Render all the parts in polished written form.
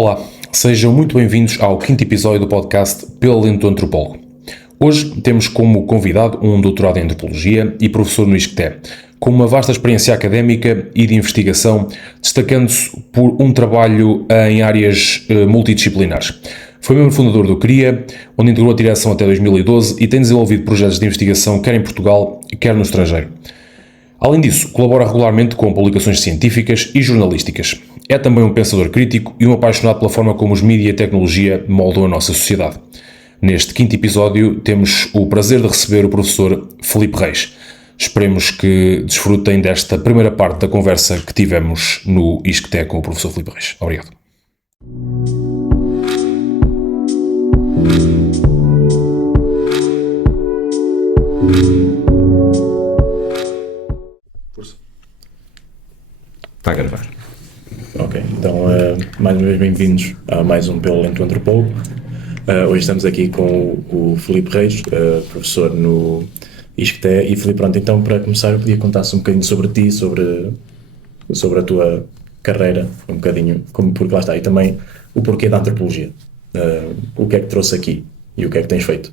Olá, sejam muito bem-vindos ao quinto episódio do podcast Pela Lente do Antropólogo. Hoje temos como convidado um doutorado em Antropologia e professor no ISCTE, com uma vasta experiência académica e de investigação, destacando-se por um trabalho em áreas multidisciplinares. Foi membro fundador do CRIA, onde integrou a direção até 2012 e tem desenvolvido projetos de investigação quer em Portugal, quer no estrangeiro. Além disso, colabora regularmente com publicações científicas e jornalísticas. É também um pensador crítico e um apaixonado pela forma como os mídia e a tecnologia moldam a nossa sociedade. Neste quinto episódio temos o prazer de receber o professor Filipe Reis. Esperemos que desfrutem desta primeira parte da conversa que tivemos no ISCTE com o professor Filipe Reis. Obrigado. Está a gravar. Ok, então mais uma vez bem-vindos a mais um Pela Lente do Antropólogo. Hoje estamos aqui com o Filipe Reis, professor no ISCTE. E Filipe, pronto, então para começar eu podia contar-se um bocadinho sobre ti, sobre a tua carreira, um bocadinho, porque lá está, e também o porquê da antropologia. O que é que trouxe aqui e o que é que tens feito?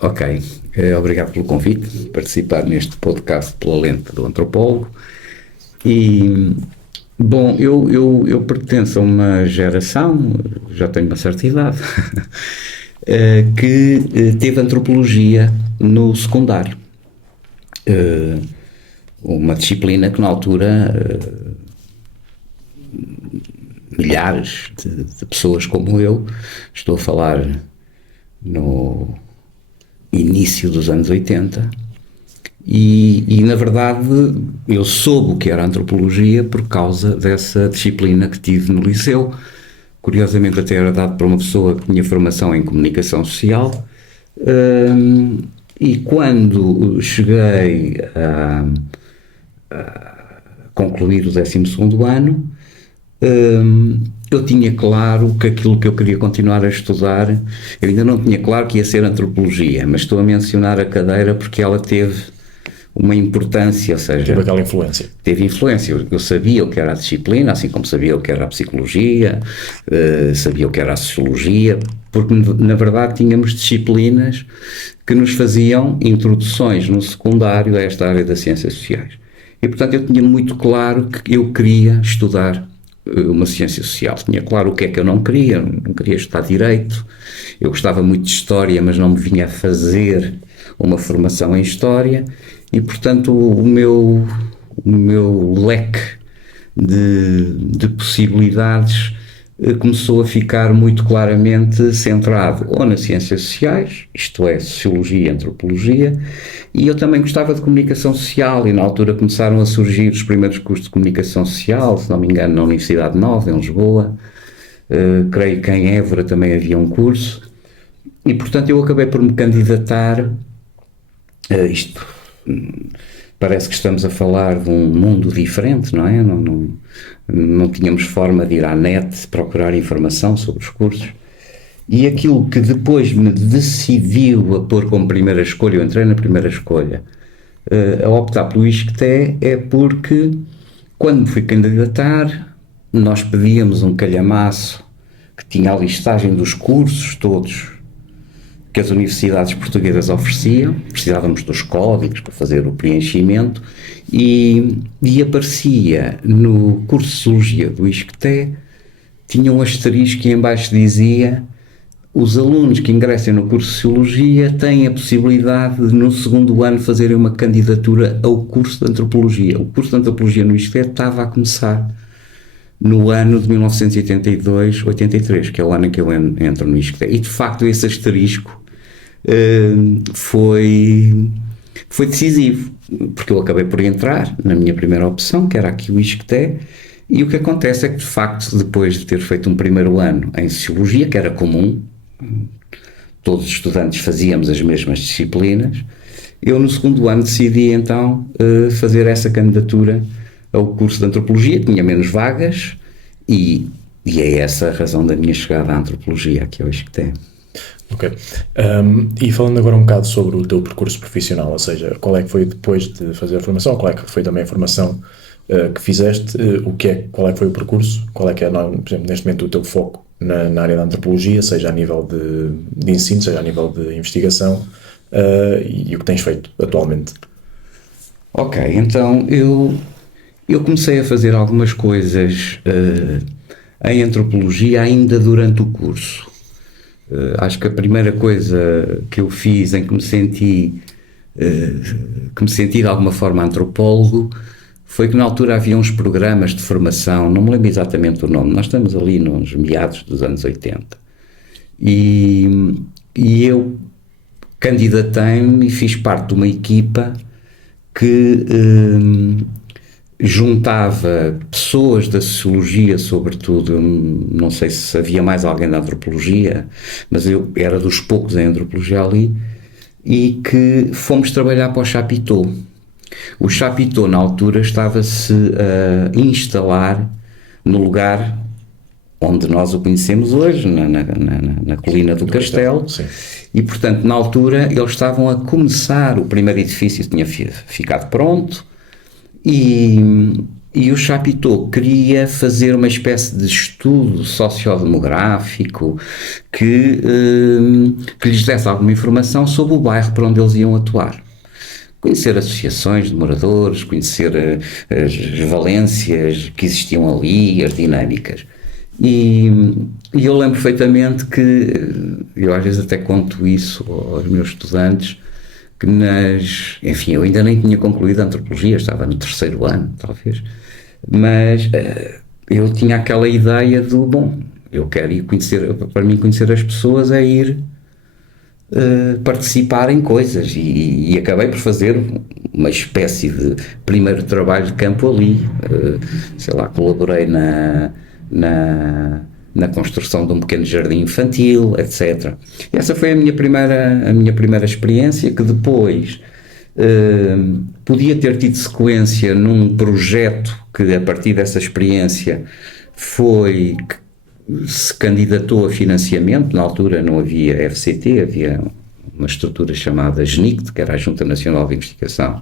Ok, obrigado pelo convite de participar neste podcast Pela Lente do Antropólogo. E, bom, eu pertenço a uma geração, já tenho uma certa idade, que teve antropologia no secundário. Uma disciplina que na altura milhares de pessoas como eu, estou a falar no início dos anos 80, e na verdade eu soube o que era antropologia por causa dessa disciplina que tive no liceu. Curiosamente até era dado para uma pessoa que tinha formação em comunicação social, e quando cheguei a concluir o 12º ano, eu tinha claro que aquilo que eu queria continuar a estudar, eu ainda não tinha claro que ia ser antropologia, mas estou a mencionar a cadeira porque ela teve uma importância, ou seja... Teve aquela influência. Teve influência. Eu sabia o que era a disciplina, assim como sabia o que era a psicologia, sabia o que era a sociologia, porque na verdade tínhamos disciplinas que nos faziam introduções no secundário a esta área das ciências sociais. E portanto eu tinha muito claro que eu queria estudar uma ciência social. Tinha claro o que é que eu não queria estudar direito, eu gostava muito de história, mas não me vinha a fazer uma formação em história, e portanto o meu leque de possibilidades começou a ficar muito claramente centrado ou nas ciências sociais, isto é, sociologia e antropologia, e eu também gostava de comunicação social, e na altura começaram a surgir os primeiros cursos de comunicação social, se não me engano na Universidade Nova, em Lisboa, creio que em Évora também havia um curso, e portanto eu acabei por me candidatar a isto. Parece que estamos a falar de um mundo diferente, não é? Não tínhamos forma de ir à net procurar informação sobre os cursos. E aquilo que depois me decidiu a pôr como primeira escolha, eu entrei na primeira escolha, a optar pelo ISCTE, é porque quando me fui candidatar, nós pedíamos um calhamaço que tinha a listagem dos cursos todos que as universidades portuguesas ofereciam, precisávamos dos códigos para fazer o preenchimento, e aparecia no curso de Sociologia do ISCTE, tinha um asterisco que em baixo dizia: os alunos que ingressem no curso de Sociologia têm a possibilidade de no segundo ano fazerem uma candidatura ao curso de Antropologia. O curso de Antropologia no ISCTE estava a começar no ano de 1982-83, que é o ano em que eu entro no ISCTE. E de facto esse asterisco foi decisivo, porque eu acabei por entrar na minha primeira opção, que era aqui o ISCTE, e o que acontece é que de facto, depois de ter feito um primeiro ano em Sociologia, que era comum, todos os estudantes fazíamos as mesmas disciplinas, eu no segundo ano decidi então fazer essa candidatura ao curso de Antropologia, tinha menos vagas, e é essa a razão da minha chegada à Antropologia, aqui ao ISCTE. Ok. E falando agora um bocado sobre o teu percurso profissional, ou seja, qual é que foi depois de fazer a formação, qual é que foi também a formação que fizeste, qual é que foi o percurso, qual é que é, por exemplo, neste momento o teu foco na área da antropologia, seja a nível de ensino, seja a nível de investigação, e o que tens feito atualmente. Ok, então eu comecei a fazer algumas coisas em antropologia ainda durante o curso. Acho que a primeira coisa que eu fiz em que me senti de alguma forma antropólogo foi que na altura havia uns programas de formação, não me lembro exatamente o nome, nós estamos ali nos meados dos anos 80, e eu candidatei-me e fiz parte de uma equipa que juntava pessoas da sociologia, sobretudo. Eu não sei se havia mais alguém da antropologia, mas eu era dos poucos em antropologia ali, e que fomos trabalhar para o Chapitão. O Chapitão, na altura, estava-se a instalar no lugar onde nós o conhecemos hoje, na colina do Castelo. Sim. E, portanto, na altura, eles estavam a começar, o primeiro edifício tinha ficado pronto, e o Chapitão queria fazer uma espécie de estudo sociodemográfico que lhes desse alguma informação sobre o bairro para onde eles iam atuar. Conhecer associações de moradores, conhecer as valências que existiam ali, as dinâmicas. E eu lembro perfeitamente que, eu às vezes até conto isso aos meus estudantes, que enfim, eu ainda nem tinha concluído a antropologia, estava no 3º ano, talvez, mas eu tinha aquela ideia eu quero ir conhecer, para mim conhecer as pessoas é ir participar em coisas, e acabei por fazer uma espécie de primeiro trabalho de campo ali, sei lá, colaborei na construção de um pequeno jardim infantil, etc. E essa foi a minha primeira experiência, que depois podia ter tido sequência num projeto que, a partir dessa experiência, se candidatou a financiamento. Na altura não havia FCT, havia uma estrutura chamada GNICT, que era a Junta Nacional de Investigação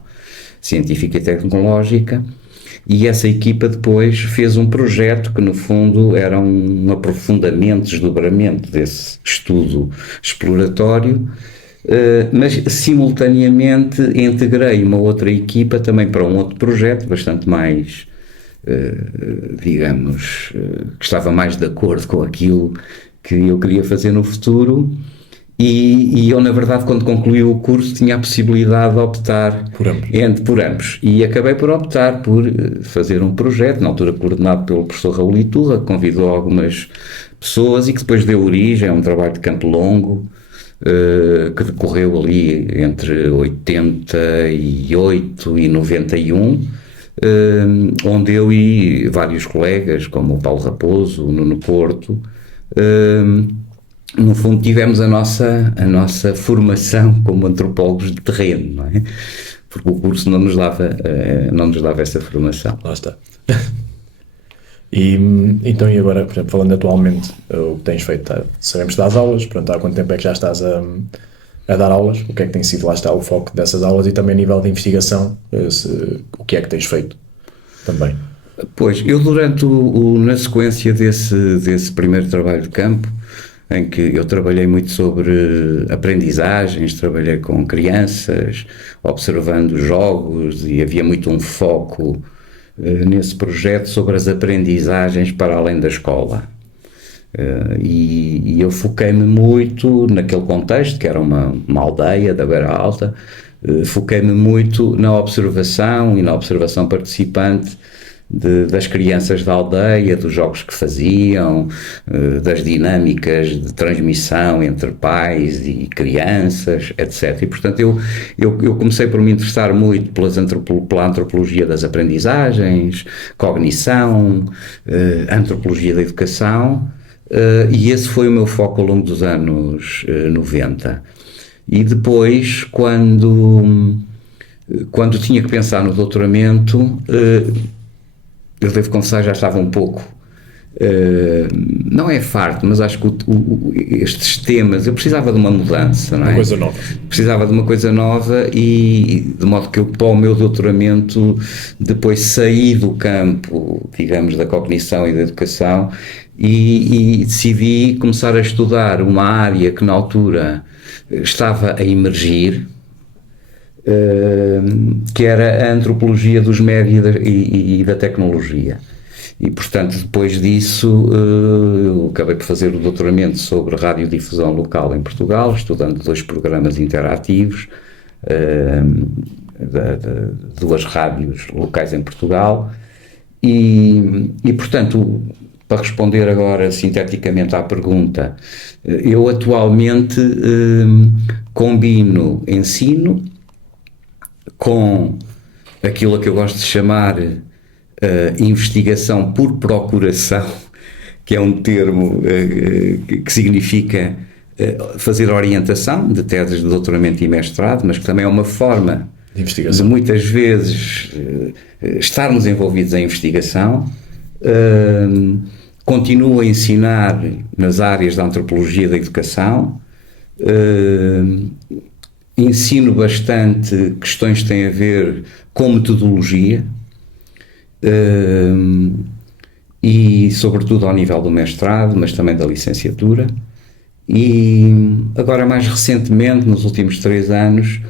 Científica e Tecnológica, e essa equipa depois fez um projeto que, no fundo, era um aprofundamento, desdobramento desse estudo exploratório, mas simultaneamente integrei uma outra equipa também para um outro projeto bastante mais, digamos, que estava mais de acordo com aquilo que eu queria fazer no futuro. E eu, na verdade, quando concluí o curso, tinha a possibilidade de optar por ambos. E acabei por optar por fazer um projeto, na altura coordenado pelo professor Raul Iturra, que convidou algumas pessoas e que depois deu origem a um trabalho de campo longo, que decorreu ali entre 88 e 91, onde eu e vários colegas, como o Paulo Raposo, o Nuno Porto, no fundo tivemos a nossa formação como antropólogos de terreno, não é? Porque o curso não nos dava essa formação. Lá está. E agora, por exemplo, falando atualmente, o que tens feito? Sabemos que dás aulas, pronto, há quanto tempo é que já estás a dar aulas? O que é que tem sido, lá está, o foco dessas aulas, e também a nível de investigação, o que é que tens feito também? Pois, eu na sequência desse primeiro trabalho de campo, em que eu trabalhei muito sobre aprendizagens, trabalhei com crianças, observando jogos, e havia muito um foco nesse projeto sobre as aprendizagens para além da escola. E eu foquei-me muito naquele contexto, que era uma aldeia da Beira Alta, foquei-me muito na observação e na observação participante das crianças da aldeia, dos jogos que faziam, das dinâmicas de transmissão entre pais e crianças, etc. E, portanto, eu comecei por me interessar muito pela antropologia das aprendizagens, cognição, antropologia da educação, e esse foi o meu foco ao longo dos anos 90. E depois, quando tinha que pensar no doutoramento, eu devo confessar, já estava um pouco não é farto, mas acho que estes temas, eu precisava de uma mudança, não é? Uma coisa nova. Precisava de uma coisa nova e de modo que eu, para o meu doutoramento, depois saí do campo, digamos, da cognição e da educação e decidi começar a estudar uma área que na altura estava a emergir, que era a antropologia dos médios e da tecnologia. E, portanto, depois disso, eu acabei por fazer o doutoramento sobre radiodifusão local em Portugal, estudando 2 programas interativos, de 2 rádios locais em Portugal. E, portanto, para responder agora sinteticamente à pergunta, eu atualmente combino ensino com aquilo que eu gosto de chamar investigação por procuração, que é um termo que significa fazer orientação de teses de doutoramento e mestrado, mas que também é uma forma de muitas vezes estarmos envolvidos em investigação. Continuo a ensinar nas áreas da antropologia e da educação, ensino bastante questões que têm a ver com metodologia, e sobretudo ao nível do mestrado, mas também da licenciatura. E agora, mais recentemente, nos últimos 3 anos,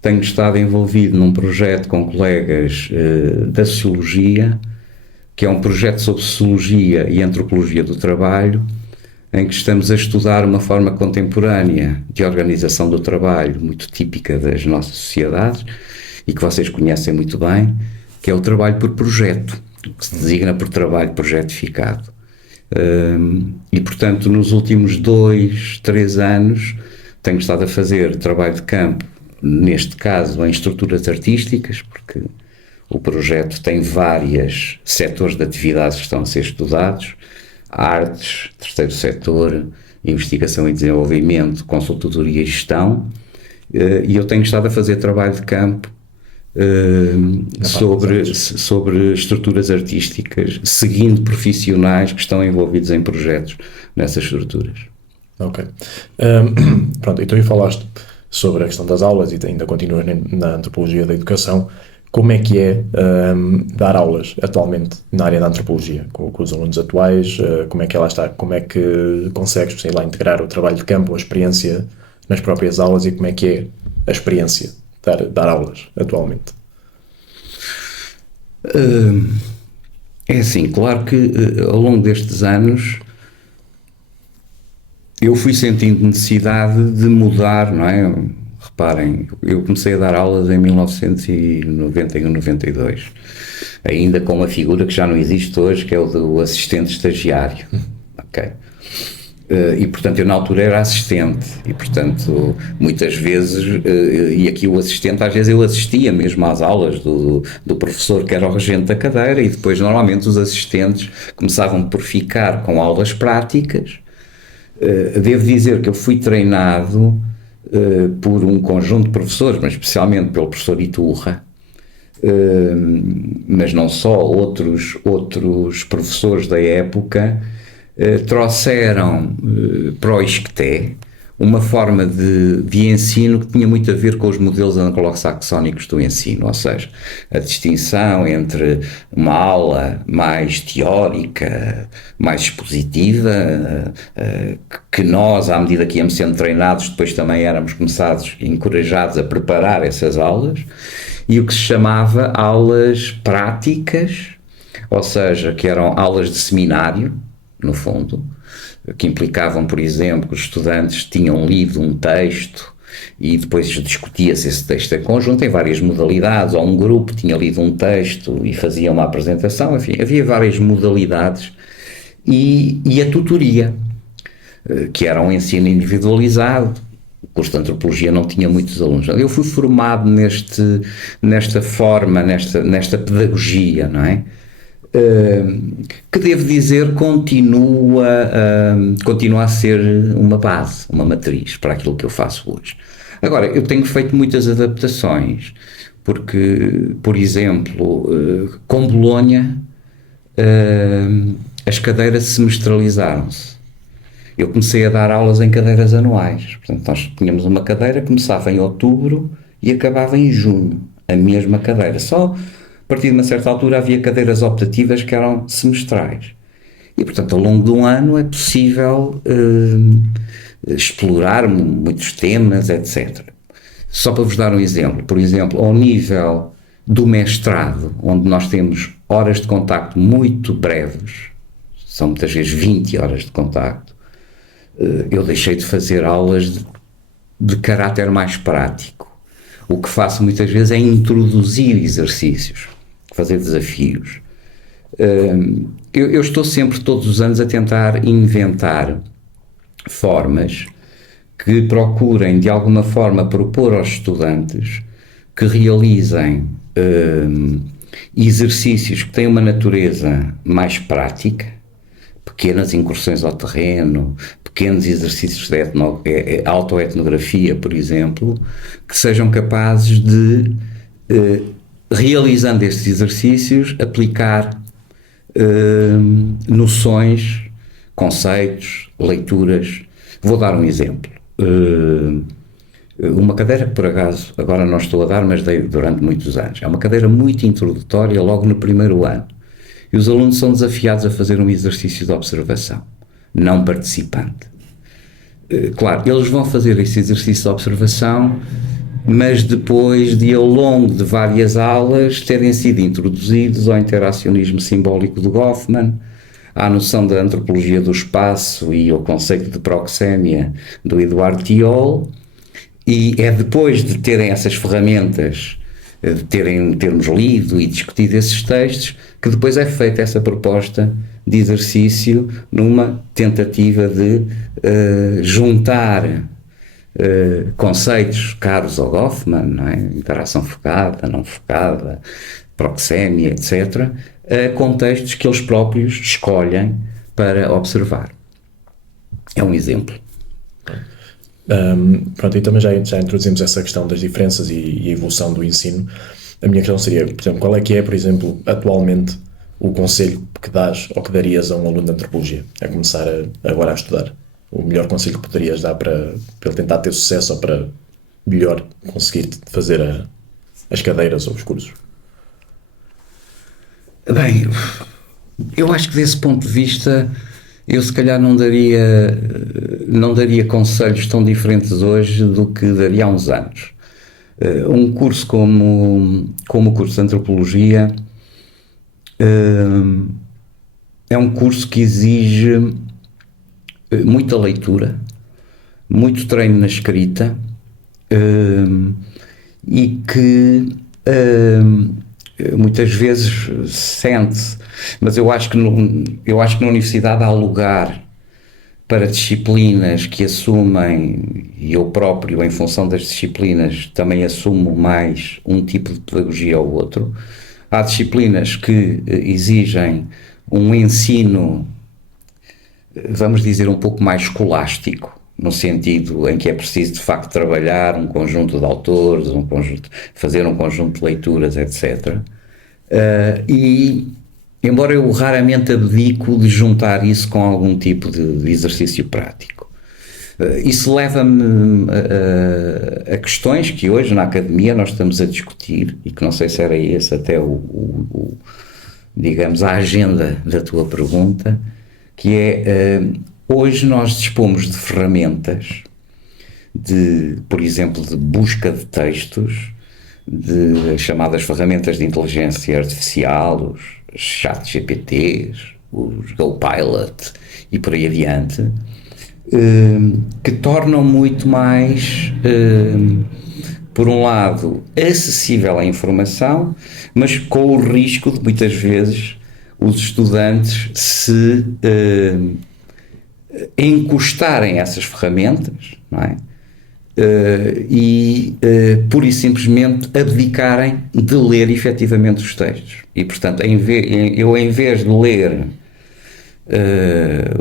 tenho estado envolvido num projeto com colegas da Sociologia, que é um projeto sobre Sociologia e Antropologia do Trabalho, em que estamos a estudar uma forma contemporânea de organização do trabalho, muito típica das nossas sociedades, e que vocês conhecem muito bem, que é o trabalho por projeto, que se designa por trabalho projetificado. E, portanto, nos últimos 2, 3 anos, tenho estado a fazer trabalho de campo, neste caso em estruturas artísticas, porque o projeto tem vários setores de atividades que estão a ser estudados: artes, terceiro setor, investigação e desenvolvimento, consultoria e gestão, e eu tenho estado a fazer trabalho de campo sobre estruturas artísticas, seguindo profissionais que estão envolvidos em projetos nessas estruturas. Ok. Pronto, então falaste sobre a questão das aulas e ainda continuas na antropologia da educação. Como é que é dar aulas atualmente na área da antropologia, com os alunos atuais? Como é que ela está? Como é que consegues, sei lá, integrar o trabalho de campo, a experiência nas próprias aulas, e como é que é a experiência de dar aulas atualmente? É assim, claro que ao longo destes anos eu fui sentindo necessidade de mudar, não é? Reparem, eu comecei a dar aulas em 1991, 92, ainda com uma figura que já não existe hoje, que é o do assistente estagiário, ok? E, portanto, eu na altura era assistente e, portanto, muitas vezes, e aqui o assistente, às vezes eu assistia mesmo às aulas do professor que era o regente da cadeira, e depois normalmente os assistentes começavam por ficar com aulas práticas. Devo dizer que eu fui treinado por um conjunto de professores, mas especialmente pelo professor Iturra, mas não só, outros professores da época trouxeram para o ISCTE uma forma de ensino que tinha muito a ver com os modelos anglo-saxónicos do ensino, ou seja, a distinção entre uma aula mais teórica, mais expositiva, que nós, à medida que íamos sendo treinados, depois também éramos encorajados a preparar essas aulas, e o que se chamava aulas práticas, ou seja, que eram aulas de seminário, no fundo, que implicavam, por exemplo, que os estudantes tinham lido um texto e depois discutia-se esse texto em conjunto, em várias modalidades, ou um grupo tinha lido um texto e fazia uma apresentação, enfim, havia várias modalidades, e a tutoria, que era um ensino individualizado. O curso de antropologia não tinha muitos alunos. Eu fui formado nesta forma, nesta pedagogia, não é? Que devo dizer continua a ser uma base, uma matriz para aquilo que eu faço hoje. Agora, eu tenho feito muitas adaptações, porque, por exemplo, com Bolonha, as cadeiras semestralizaram-se. Eu comecei a dar aulas em cadeiras anuais. Portanto, nós tínhamos uma cadeira que começava em outubro e acabava em junho, a mesma cadeira. Só a partir de uma certa altura havia cadeiras optativas que eram semestrais. E, portanto, ao longo de um ano é possível explorar muitos temas, etc. Só para vos dar um exemplo. Por exemplo, ao nível do mestrado, onde nós temos horas de contacto muito breves, são muitas vezes 20 horas de contacto, eu deixei de fazer aulas de caráter mais prático. O que faço muitas vezes é introduzir exercícios, fazer desafios. Eu estou sempre, todos os anos, a tentar inventar formas que procurem, de alguma forma, propor aos estudantes que realizem exercícios que têm uma natureza mais prática, pequenas incursões ao terreno, pequenos exercícios de autoetnografia, por exemplo, que sejam capazes de, realizando estes exercícios, aplicar noções, conceitos, leituras. Vou dar um exemplo. Uma cadeira que, por acaso, agora não estou a dar, mas dei durante muitos anos. É uma cadeira muito introdutória, logo no primeiro ano. E os alunos são desafiados a fazer um exercício de observação, não participante. Claro, eles vão fazer esse exercício de observação, mas depois de, ao longo de várias aulas, terem sido introduzidos ao interacionismo simbólico de Goffman, à noção da antropologia do espaço e ao conceito de proxémia do Edward Thiol, e é depois de terem essas ferramentas, de termos lido e discutido esses textos, que depois é feita essa proposta de exercício numa tentativa de juntar conceitos caros ao Goffman, não é? Interação focada, não focada, proxémia, etc., a contextos que eles próprios escolhem para observar. É um exemplo. Pronto, e também já introduzimos essa questão das diferenças e a evolução do ensino. A minha questão seria, por exemplo, qual é que é, por exemplo, atualmente, o conselho que dás ou que darias a um aluno de antropologia a começar agora a estudar? O melhor conselho que poderias dar para ele tentar ter sucesso ou para melhor conseguir fazer as cadeiras ou os cursos? Bem, eu acho que desse ponto de vista eu se calhar não daria conselhos tão diferentes hoje do que daria há uns anos. Um curso como o curso de Antropologia é um curso que exige muita leitura, muito treino na escrita e que muitas vezes sente-se, mas eu acho que na universidade há lugar para disciplinas que assumem, e eu próprio, em função das disciplinas, também assumo mais um tipo de pedagogia ou outro. Há disciplinas que exigem um ensino, vamos dizer, um pouco mais escolástico, no sentido em que é preciso, de facto, trabalhar um conjunto de autores, fazer um conjunto de leituras, etc. E, embora eu raramente abdico de juntar isso com algum tipo de exercício prático, isso leva-me a questões que hoje na academia nós estamos a discutir, e que não sei se era esse até digamos, a agenda da tua pergunta, que é, hoje nós dispomos de ferramentas, por exemplo, de busca de textos, de chamadas ferramentas de inteligência artificial, os ChatGPTs, os GoPilot e por aí adiante, que tornam muito mais, por um lado, acessível à informação, mas com o risco de muitas vezes os estudantes se encostarem a essas ferramentas, não é? Pura e simplesmente abdicarem de ler efetivamente os textos. E, portanto, em vez de ler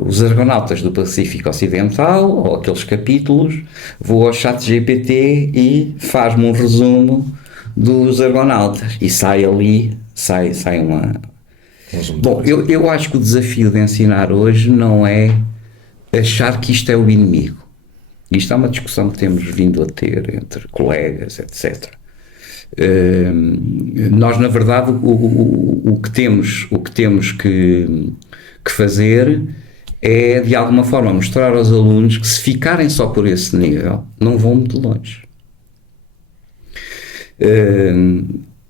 os Argonautas do Pacífico Ocidental, ou aqueles capítulos, vou ao ChatGPT e faz-me um resumo dos Argonautas. E sai ali, sai uma... Bom, eu acho que o desafio de ensinar hoje não é achar que isto é o inimigo. Isto é uma discussão que temos vindo a ter entre colegas, etc. Nós, na verdade, o que temos que fazer é, de alguma forma, mostrar aos alunos que, se ficarem só por esse nível, não vão muito longe.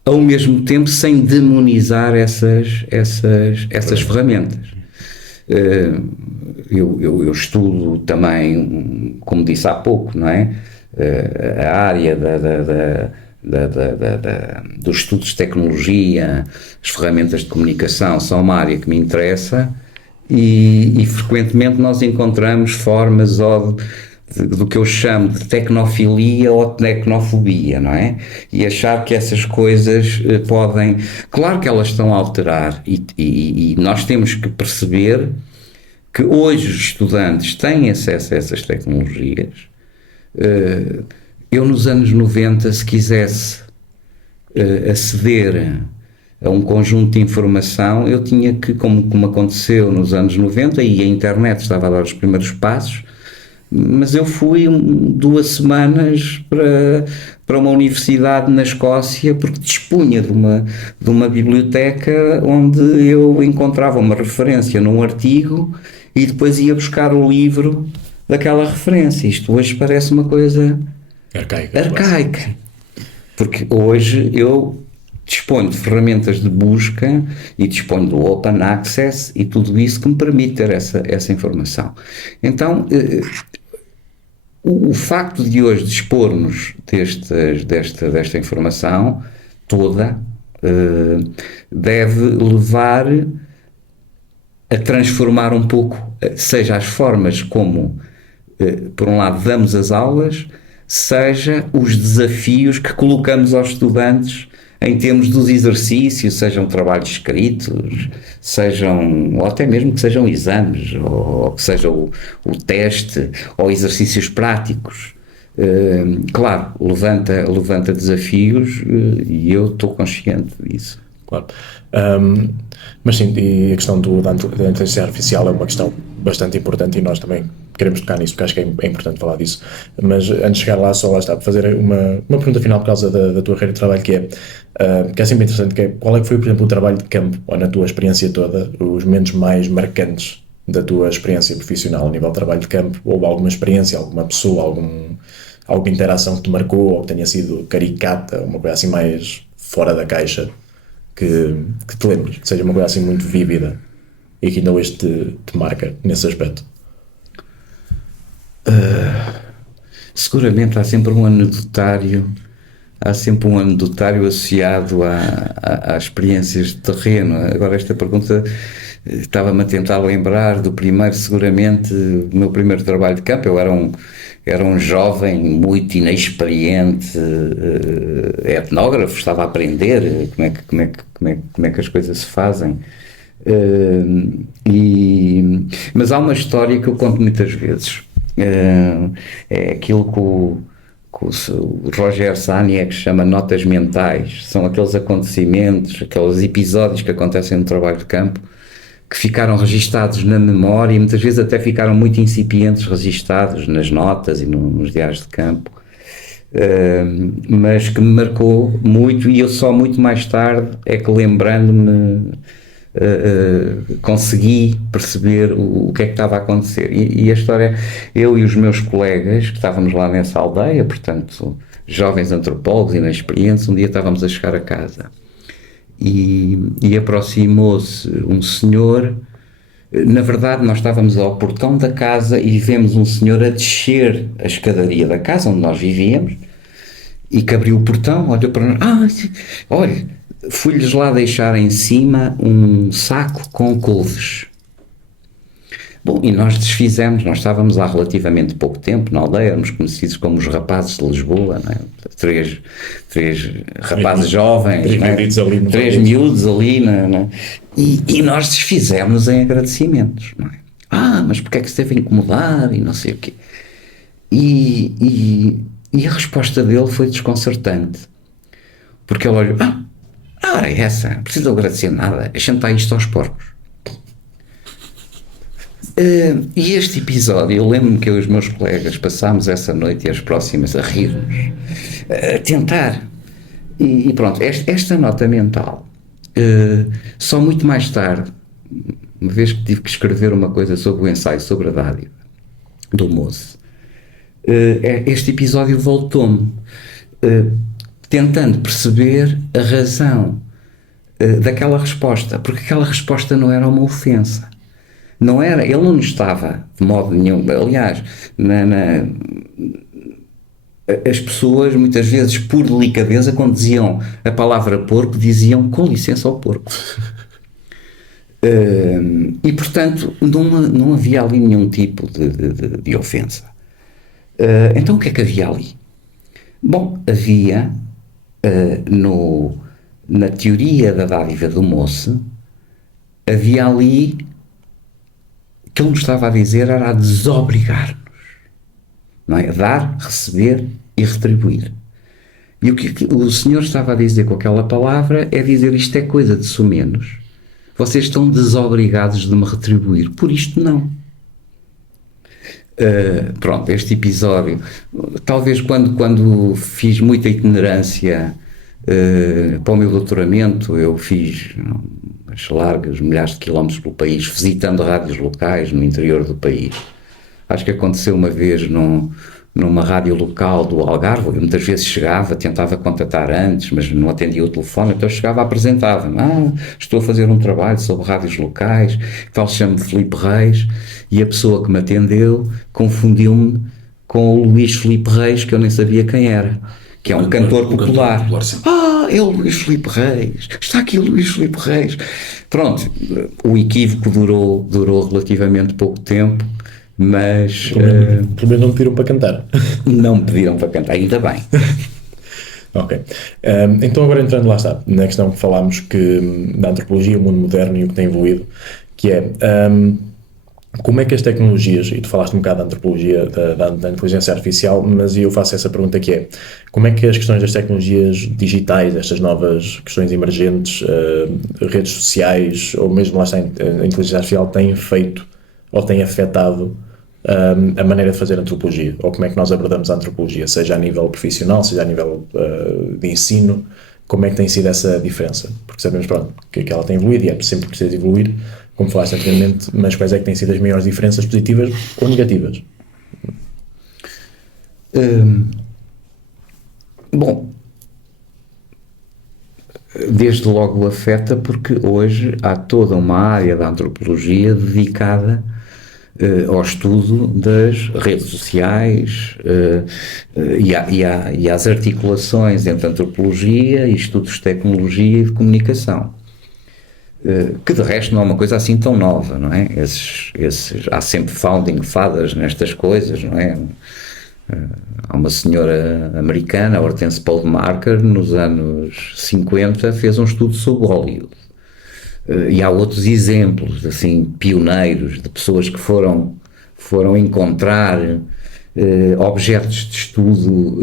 Ao mesmo tempo, sem demonizar essas ferramentas. Eu estudo também, como disse há pouco, não é? A área dos estudos de tecnologia, as ferramentas de comunicação são uma área que me interessa e frequentemente nós encontramos formas do que eu chamo de tecnofilia ou tecnofobia, não é? E achar que essas coisas podem... Claro que elas estão a alterar e nós temos que perceber que hoje os estudantes têm acesso a essas tecnologias. Eu, nos anos 90, se quisesse aceder a um conjunto de informação, eu tinha que, como aconteceu nos anos 90, e a internet estava a dar os primeiros passos, mas eu fui 2 semanas para uma universidade na Escócia porque dispunha de uma biblioteca onde eu encontrava uma referência num artigo e depois ia buscar o livro daquela referência. Isto hoje parece uma coisa arcaica. Porque hoje eu disponho de ferramentas de busca e disponho do Open Access e tudo isso que me permite ter essa informação. Então, o facto de hoje dispormos desta informação toda deve levar a transformar um pouco, seja as formas como, por um lado, damos as aulas, seja os desafios que colocamos aos estudantes em termos dos exercícios, sejam trabalhos escritos, ou até mesmo que sejam exames, ou que seja o teste, ou exercícios práticos. Claro, levanta desafios e eu estou consciente disso. Claro. Mas sim, e a questão da inteligência artificial é uma questão bastante importante e nós também queremos tocar nisso, porque acho que é importante falar disso. Mas antes de chegar lá, só lá está, para fazer uma pergunta final por causa da tua carreira de trabalho, que é sempre interessante, que é qual é que foi, por exemplo, o trabalho de campo, ou na tua experiência toda, os momentos mais marcantes da tua experiência profissional a nível de trabalho de campo, ou alguma experiência, alguma pessoa, alguma interação que te marcou, ou que tenha sido caricata, uma coisa assim mais fora da caixa, que te lembres, que seja uma coisa assim muito vívida e que ainda hoje te marca nesse aspecto? Seguramente há sempre um anedotário associado às experiências de terreno. Agora, esta pergunta estava-me a tentar lembrar do primeiro, seguramente, do meu primeiro trabalho de campo. Eu era um jovem muito inexperiente etnógrafo, estava a aprender como é que as coisas se fazem. Mas há uma história que eu conto muitas vezes. É aquilo que o Roger Saniek chama notas mentais. São aqueles acontecimentos, aqueles episódios que acontecem no trabalho de campo que ficaram registados na memória e muitas vezes até ficaram muito incipientes registados nas notas e nos diários de campo, mas que me marcou muito, e eu só muito mais tarde é que, lembrando-me, consegui perceber o que é que estava a acontecer. E a história, eu e os meus colegas que estávamos lá nessa aldeia, portanto jovens antropólogos inexperientes, um dia estávamos a chegar a casa e aproximou-se um senhor. Na verdade, nós estávamos ao portão da casa e vemos um senhor a descer a escadaria da casa onde nós vivíamos e que abriu o portão, olhou para nós. Olha, fui-lhes lá deixar em cima um saco com couves. Bom, e nós desfizemos, nós estávamos há relativamente pouco tempo na aldeia, éramos conhecidos como os rapazes de Lisboa, não é? Três rapazes jovens, três miúdos ali, não é? E nós desfizemos em agradecimentos, não é? Mas porque é que se deve incomodar e não sei o quê. E a resposta dele foi desconcertante, porque ele olhou, Ah, é essa, não precisa agradecer nada, achantar isto aos porcos. E este episódio, eu lembro-me que eu e os meus colegas passámos essa noite e as próximas a rir-nos, a tentar. E pronto, esta nota mental, só muito mais tarde, uma vez que tive que escrever uma coisa sobre o ensaio sobre a dádiva do moço, este episódio voltou-me, tentando perceber a razão daquela resposta, porque aquela resposta não era uma ofensa. Não era, ele não estava de modo nenhum, aliás, as pessoas muitas vezes por delicadeza quando diziam a palavra porco diziam com licença ao porco. E portanto não havia ali nenhum tipo de ofensa. Então o que é que havia ali? Bom, havia na teoria da dádiva do moço, havia ali que ele nos estava a dizer era a desobrigar-nos, não é? Dar, receber e retribuir. E o que o Senhor estava a dizer com aquela palavra é dizer isto é coisa de somenos, vocês estão desobrigados de me retribuir, por isto não. Pronto, este episódio, talvez quando fiz muita itinerância para o meu doutoramento, eu fiz as largas milhares de quilómetros pelo país, visitando rádios locais no interior do país. Acho que aconteceu uma vez numa rádio local do Algarve, eu muitas vezes chegava, tentava contatar antes, mas não atendia o telefone, então eu chegava, apresentava-me, estou a fazer um trabalho sobre rádios locais, chamo-me Filipe Reis, e a pessoa que me atendeu confundiu-me com o Luís Filipe Reis, que eu nem sabia quem era, que é um cantor popular. É o Luís Filipe Reis, está aqui o Luís Filipe Reis. Pronto, o equívoco durou relativamente pouco tempo, mas... Pelo menos não me pediram para cantar. Não me pediram para cantar, ainda bem. Ok. Então agora entrando, lá está, na questão que falámos da antropologia, o mundo moderno e o que tem evoluído, que é... como é que as tecnologias, e tu falaste um bocado da antropologia, da inteligência artificial, mas eu faço essa pergunta que é, como é que as questões das tecnologias digitais, estas novas questões emergentes, redes sociais, ou mesmo lá está a inteligência artificial, têm feito ou têm afetado a maneira de fazer antropologia, ou como é que nós abordamos a antropologia, seja a nível profissional, seja a nível de ensino, como é que tem sido essa diferença? Porque sabemos, pronto, que ela tem evoluído e é sempre preciso evoluir, como falaste anteriormente, mas quais é que têm sido as maiores diferenças positivas ou negativas? Bom, desde logo afeta porque hoje há toda uma área da antropologia dedicada ao estudo das redes sociais e às articulações entre antropologia e estudos de tecnologia e de comunicação. Que de resto não é uma coisa assim tão nova, não é? Há sempre founding fathers nestas coisas, não é? Há uma senhora americana, Hortense Poldmarker, nos anos 50 fez um estudo sobre Hollywood. E há outros exemplos, assim, pioneiros, de pessoas que foram encontrar objetos de estudo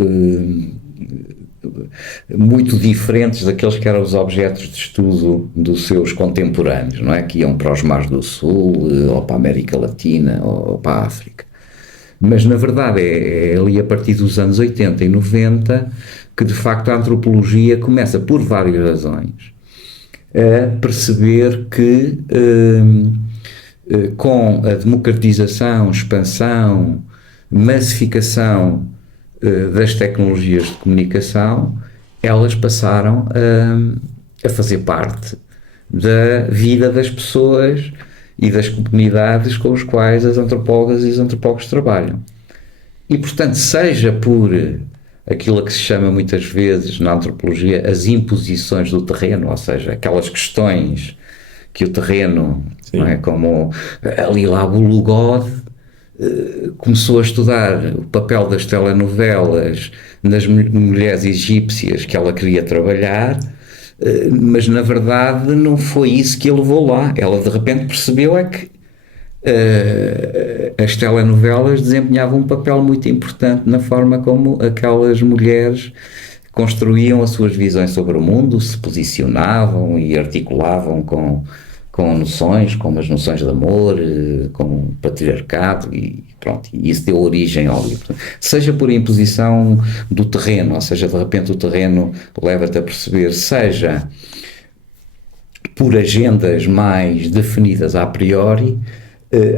muito diferentes daqueles que eram os objetos de estudo dos seus contemporâneos, não é? Que iam para os mares do Sul, ou para a América Latina, ou para a África. Mas, na verdade, é ali a partir dos anos 80 e 90 que, de facto, a antropologia começa, por várias razões, a perceber que, com a democratização, expansão, massificação das tecnologias de comunicação, elas passaram a fazer parte da vida das pessoas e das comunidades com as quais as antropólogas e os antropólogos trabalham. E, portanto, seja por aquilo que se chama muitas vezes na antropologia as imposições do terreno, ou seja, aquelas questões que o terreno, não é, como ali lá o Lugod começou a estudar o papel das telenovelas nas mulheres egípcias que ela queria trabalhar, mas na verdade não foi isso que a levou lá. Ela de repente percebeu que as telenovelas desempenhavam um papel muito importante na forma como aquelas mulheres construíam as suas visões sobre o mundo, se posicionavam e articulavam com noções, como as noções de amor, com o patriarcado e pronto, e isso deu origem ao livro. Seja por imposição do terreno, ou seja, de repente o terreno leva-te a perceber, seja por agendas mais definidas a priori,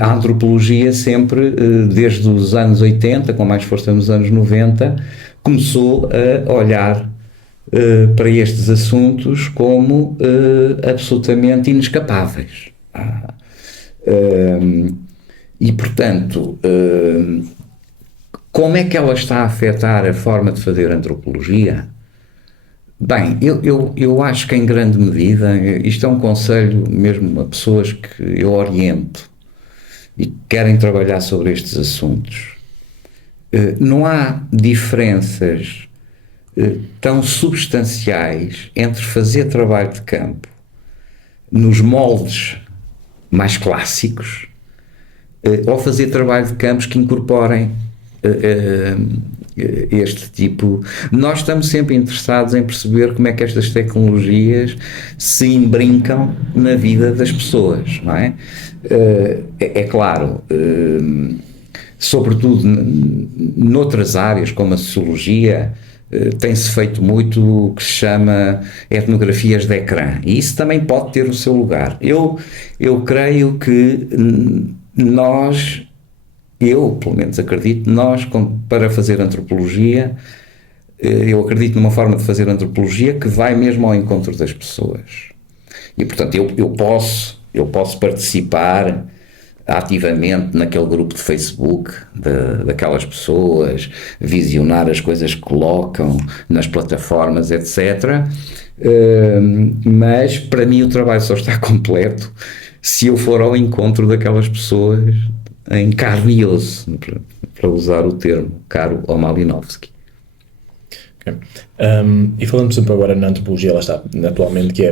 a antropologia sempre, desde os anos 80, com mais força nos anos 90, começou a olhar para estes assuntos como absolutamente inescapáveis. E, portanto, como é que ela está a afetar a forma de fazer antropologia? Bem, eu acho que em grande medida, isto é um conselho mesmo a pessoas que eu oriento e que querem trabalhar sobre estes assuntos. Não há diferenças tão substanciais entre fazer trabalho de campo nos moldes mais clássicos ou fazer trabalho de campos que incorporem este tipo. Nós estamos sempre interessados em perceber como é que estas tecnologias se imbrincam na vida das pessoas, não é? É claro, sobretudo noutras áreas como a sociologia, tem-se feito muito o que se chama etnografias de ecrã, e isso também pode ter o seu lugar. Eu creio que eu pelo menos acredito, para fazer antropologia, eu acredito numa forma de fazer antropologia que vai mesmo ao encontro das pessoas. E, portanto, eu posso participar ativamente naquele grupo de Facebook daquelas pessoas, visionar as coisas que colocam nas plataformas, etc. Mas, para mim, o trabalho só está completo se eu for ao encontro daquelas pessoas em carne e osso, para usar o termo caro ao Malinowski. Okay. E falando, por exemplo, agora na antropologia, lá está, atualmente,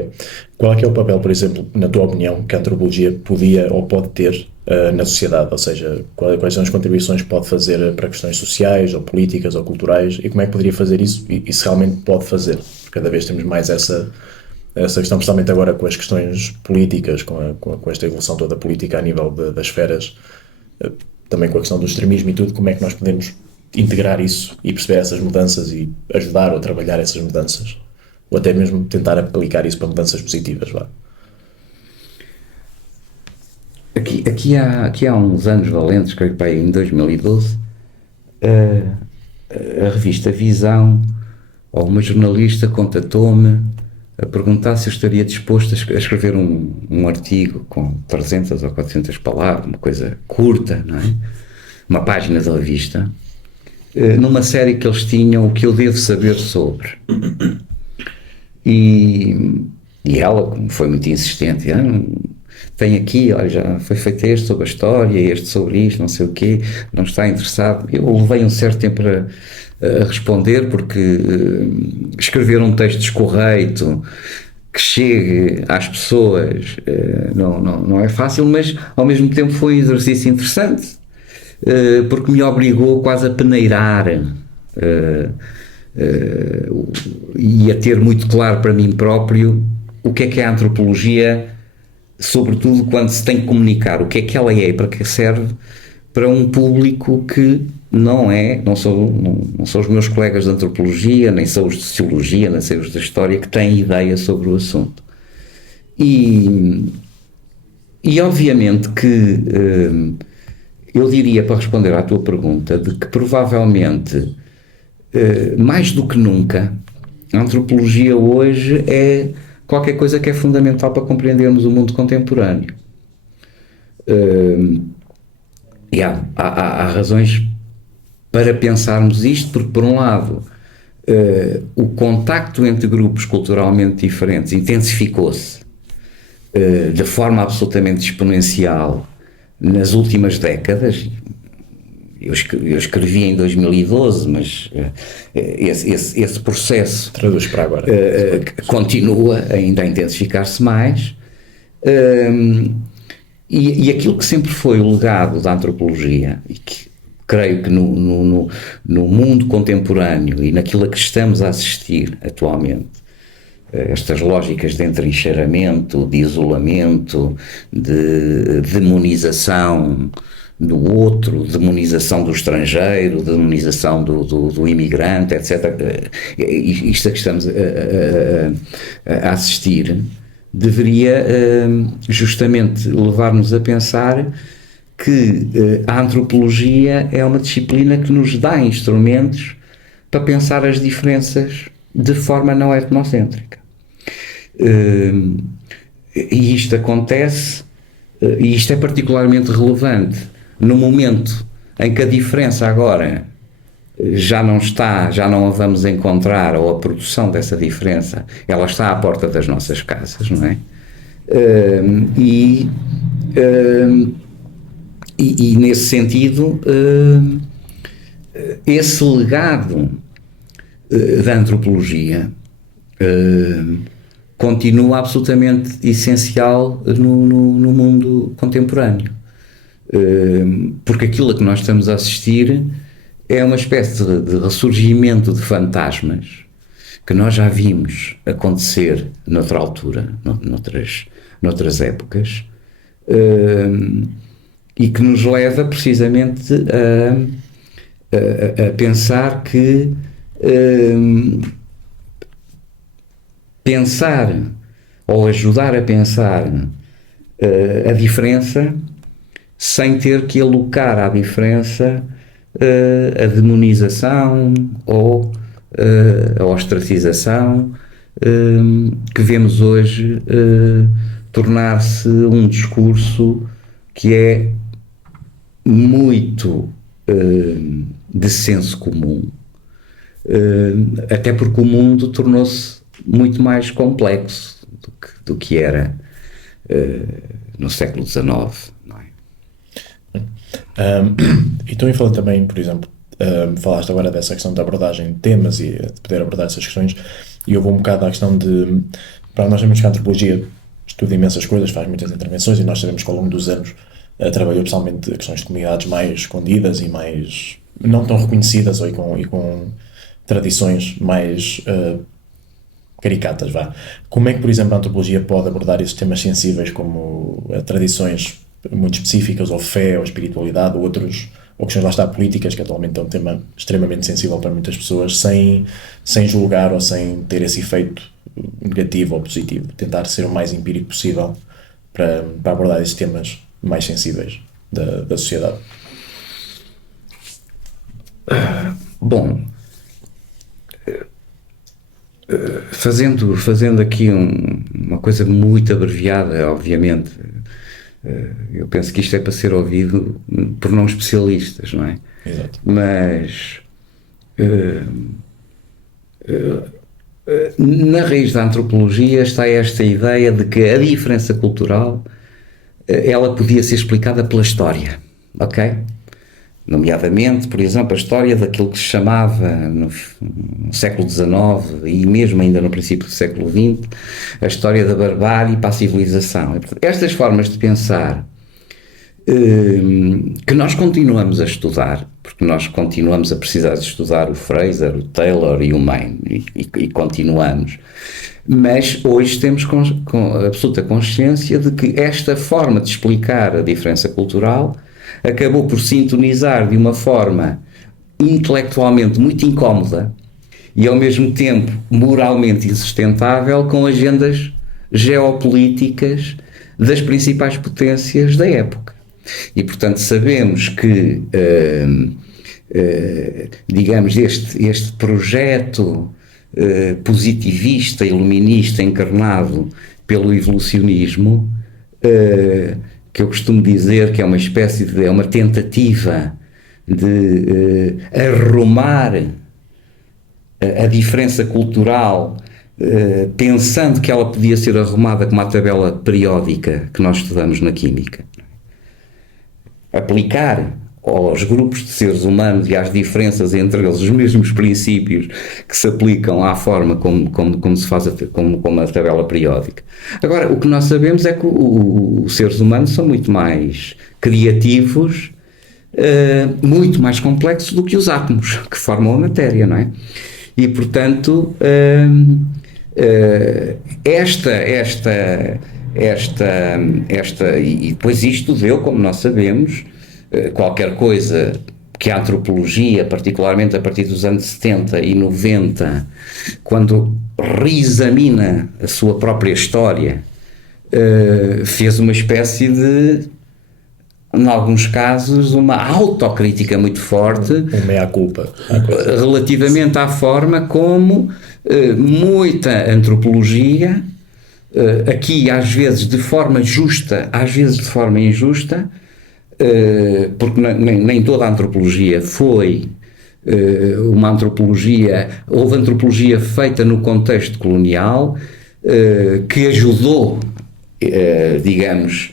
qual é que é o papel, por exemplo, na tua opinião, que a antropologia podia ou pode ter na sociedade? Ou seja, quais são as contribuições que pode fazer para questões sociais, ou políticas, ou culturais, e como é que poderia fazer isso, e se realmente pode fazer? Cada vez temos mais essa questão, principalmente agora com as questões políticas, com esta evolução toda política a nível das esferas, também com a questão do extremismo e tudo, como é que nós podemos integrar isso e perceber essas mudanças e ajudar ou trabalhar essas mudanças, ou até mesmo tentar aplicar isso para mudanças positivas, vá. Aqui há uns anos valentes, creio que em 2012, a revista Visão, ou uma jornalista contatou-me a perguntar se eu estaria disposto a escrever um artigo com 300 ou 400 palavras, uma coisa curta, não é? Uma página da revista, numa série que eles tinham, o que eu devo saber sobre. E ela, como foi muito insistente, tem aqui, olha, já foi feito este sobre a história, este sobre isto, não sei o quê, não está interessado. Eu levei um certo tempo a responder, porque escrever um texto escorreito que chegue às pessoas não é fácil, mas ao mesmo tempo foi um exercício interessante, porque me obrigou quase a peneirar e a ter muito claro para mim próprio o que é a antropologia, sobretudo quando se tem que comunicar o que é que ela é e para que serve para um público que não são os meus colegas de antropologia, nem são os de sociologia, nem são os da história, que têm ideia sobre o assunto. E obviamente que eu diria, para responder à tua pergunta, de que provavelmente, mais do que nunca, a antropologia hoje é qualquer coisa que é fundamental para compreendermos o mundo contemporâneo. E há razões para pensarmos isto, porque, por um lado, o contacto entre grupos culturalmente diferentes intensificou-se de forma absolutamente exponencial nas últimas décadas. Eu escrevi em 2012, mas esse processo traduz para agora. Continua ainda a intensificar-se mais. E aquilo que sempre foi o legado da antropologia, e que creio que no mundo contemporâneo e naquilo a que estamos a assistir atualmente, estas lógicas de entrincheiramento, de isolamento, de demonização do outro, demonização do estrangeiro, demonização do imigrante, etc. Isto a que estamos a assistir deveria justamente levar-nos a pensar que a antropologia é uma disciplina que nos dá instrumentos para pensar as diferenças de forma não etnocêntrica. E isto acontece, e isto é particularmente relevante no momento em que a diferença agora já não a vamos encontrar, ou a produção dessa diferença, ela está à porta das nossas casas, não é? E nesse sentido, esse legado da antropologia continua absolutamente essencial no mundo contemporâneo, porque aquilo a que nós estamos a assistir é uma espécie de ressurgimento de fantasmas que nós já vimos acontecer noutra altura, noutras épocas, e que nos leva precisamente a pensar que pensar ou ajudar a pensar a diferença sem ter que alocar à diferença a demonização ou a ostracização que vemos hoje tornar-se um discurso que é muito de senso comum, até porque o mundo tornou-se muito mais complexo do que era no século XIX, não é? E tu, falando também, por exemplo, falaste agora dessa questão da abordagem de temas e de poder abordar essas questões, e eu vou um bocado à questão de, para nós sabemos que a antropologia estuda imensas coisas, faz muitas intervenções, e nós sabemos que ao longo dos anos trabalhou especialmente questões de comunidades mais escondidas e mais não tão reconhecidas, ou com tradições mais caricatas, vá. Como é que, por exemplo, a antropologia pode abordar esses temas sensíveis como tradições muito específicas, ou fé, ou espiritualidade, ou questões lá está políticas, que atualmente é um tema extremamente sensível para muitas pessoas, sem julgar ou sem ter esse efeito negativo ou positivo, tentar ser o mais empírico possível para abordar esses temas mais sensíveis da sociedade? Bom, fazendo aqui uma coisa muito abreviada, obviamente, eu penso que isto é para ser ouvido por não especialistas, não é? Exato. Mas na raiz da antropologia está esta ideia de que a diferença cultural ela podia ser explicada pela história, ok? Nomeadamente, por exemplo, a história daquilo que se chamava no século XIX e mesmo ainda no princípio do século XX, a história da barbárie para a civilização. E, portanto, estas formas de pensar que nós continuamos a estudar, porque nós continuamos a precisar de estudar o Fraser, o Taylor e o Mayne, e continuamos, mas hoje temos com absoluta consciência de que esta forma de explicar a diferença cultural acabou por sintonizar de uma forma intelectualmente muito incómoda e ao mesmo tempo moralmente insustentável com agendas geopolíticas das principais potências da época. E portanto sabemos que digamos este projeto positivista, iluminista encarnado pelo evolucionismo, que eu costumo dizer que é uma espécie de, é uma tentativa de arrumar a diferença cultural, pensando que ela podia ser arrumada como a tabela periódica que nós estudamos na química. Aplicar aos grupos de seres humanos e às diferenças entre eles os mesmos princípios que se aplicam à forma como se faz como a tabela periódica. Agora, o que nós sabemos é que os seres humanos são muito mais criativos muito mais complexos do que os átomos que formam a matéria, não é? E, portanto, e depois isto deu, como nós sabemos, qualquer coisa que a antropologia, particularmente a partir dos anos 70 e 90, quando reexamina a sua própria história, fez uma espécie de, em alguns casos, uma autocrítica muito forte, meia-culpa relativamente à forma como muita antropologia, aqui às vezes de forma justa, às vezes de forma injusta, porque nem toda a antropologia foi uma antropologia, houve antropologia feita no contexto colonial, que ajudou, digamos,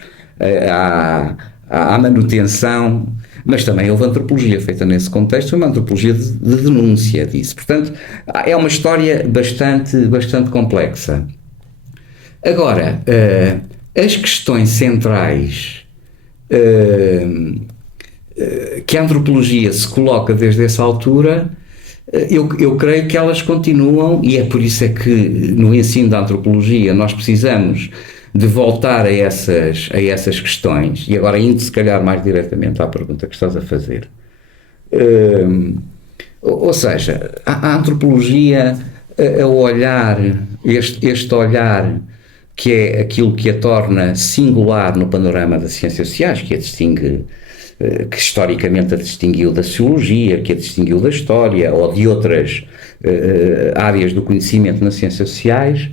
à manutenção, mas também houve antropologia feita nesse contexto, foi uma antropologia de denúncia disso. Portanto, é uma história bastante complexa. Agora, as questões centrais que a antropologia se coloca desde essa altura, eu creio que elas continuam, e é por isso é que no ensino da antropologia nós precisamos de voltar a essas questões, e agora indo se calhar mais diretamente à pergunta que estás a fazer. Ou seja, a antropologia, a olhar, este olhar que é aquilo que a torna singular no panorama das ciências sociais, que a distingue, que historicamente a distinguiu da sociologia, que a distinguiu da história ou de outras áreas do conhecimento nas ciências sociais,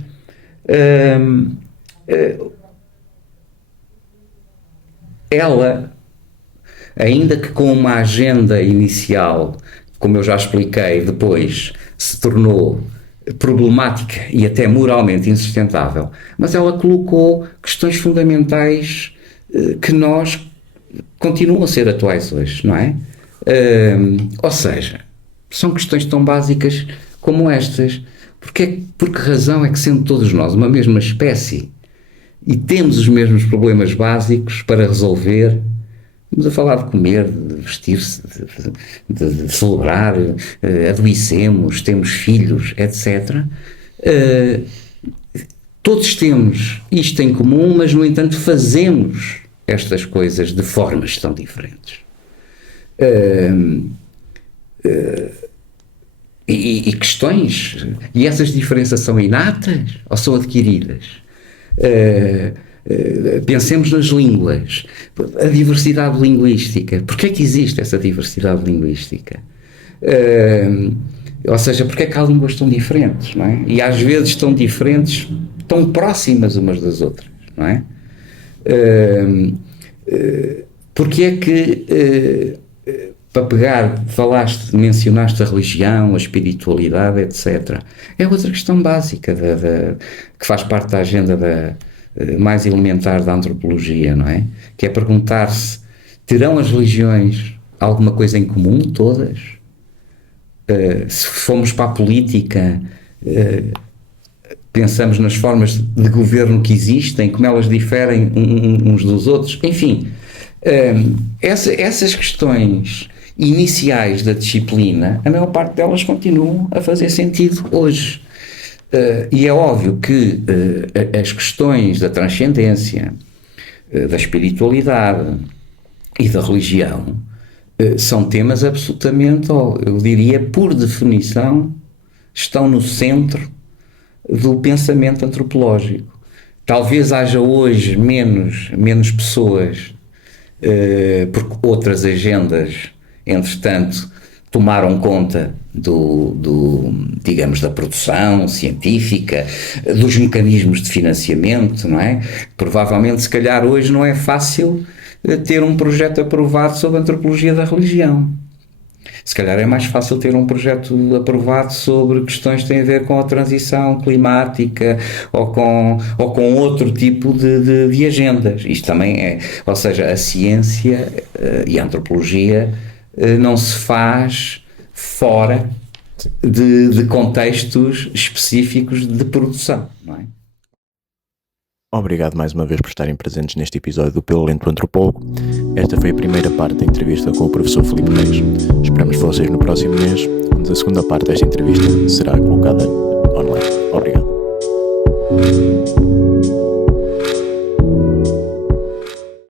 ela, ainda que com uma agenda inicial, como eu já expliquei, depois se tornou problemática e até moralmente insustentável, mas ela colocou questões fundamentais que continuam a ser atuais hoje, não é? Ou seja, são questões tão básicas como estas. Por que razão é que, sendo todos nós uma mesma espécie e temos os mesmos problemas básicos para resolver, estamos a falar de comer, de vestir-se, de celebrar, adoecemos, temos filhos, etc. Todos temos isto em comum, mas, no entanto, fazemos estas coisas de formas tão diferentes. E questões, e essas diferenças são inatas ou são adquiridas? Pensemos nas línguas, a diversidade linguística. Porquê é que existe essa diversidade linguística? Ou seja, porquê é que há línguas tão diferentes, não é? E às vezes tão diferentes, tão próximas umas das outras, não é? Porque é que, para mencionaste a religião, a espiritualidade, etc. É outra questão básica que faz parte da agenda mais elementar da antropologia, não é? Que é perguntar-se, terão as religiões alguma coisa em comum, todas? Se formos para a política, pensamos nas formas de governo que existem, como elas diferem uns dos outros, enfim, essas questões iniciais da disciplina, a maior parte delas continuam a fazer sentido hoje. E é óbvio que as questões da transcendência, da espiritualidade e da religião são temas absolutamente, eu diria, por definição, estão no centro do pensamento antropológico. Talvez haja hoje menos pessoas, porque outras agendas, entretanto, tomaram conta digamos, da produção científica, dos mecanismos de financiamento, não é? Provavelmente, se calhar, hoje não é fácil ter um projeto aprovado sobre a antropologia da religião. Se calhar é mais fácil ter um projeto aprovado sobre questões que têm a ver com a transição climática ou com outro tipo de agendas. Isto também é, ou seja, a ciência e a antropologia não se faz fora de contextos específicos de produção, não é? Obrigado mais uma vez por estarem presentes neste episódio do Pelo Lento Antropólogo. Esta foi a primeira parte da entrevista com o professor Filipe Reis. Esperamos vocês no próximo mês, onde a segunda parte desta entrevista será colocada online. Obrigado.